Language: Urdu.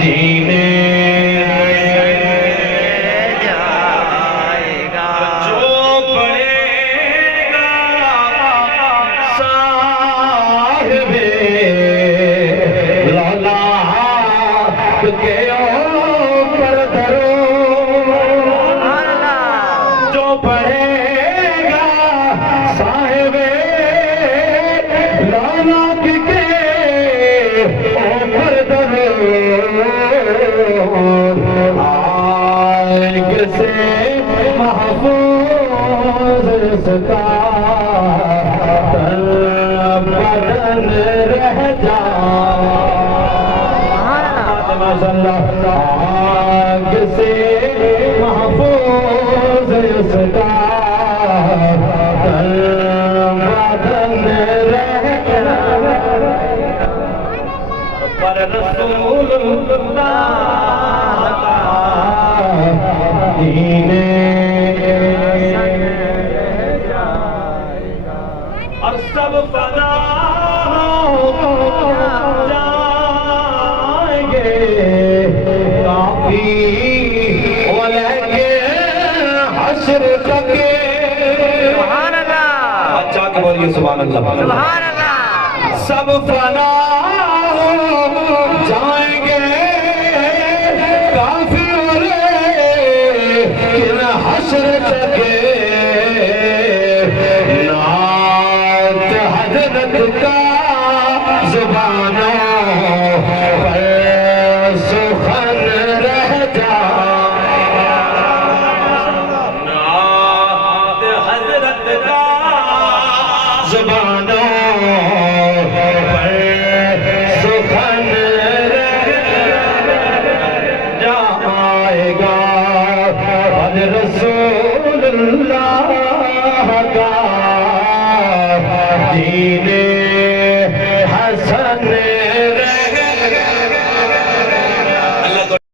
جینے جائے گا جو پڑھے گا صاحب لالا کے اوپر درود جو پڑھے گا صاحب لالا کے اوپر درود آگ سے محفوظ سکا تن بدن رہ جا آگ سے محفوظ سکا تن بدن رہ جا پر رسول اللہ دینے اور سب فنا جائیں گے کافی ولیکن حشر تک سبحان اللہ اچھا کہ بولیے سبحان اللہ سبحان اللہ سب فنا جائیں گے کافی ولیکن حشر تک نعت حضرت کا زبانوں پر سخن رہ جائے نعت حضرت کا زبانوں پر سخن رہ جائے گا اور رسول اللہ کا دینے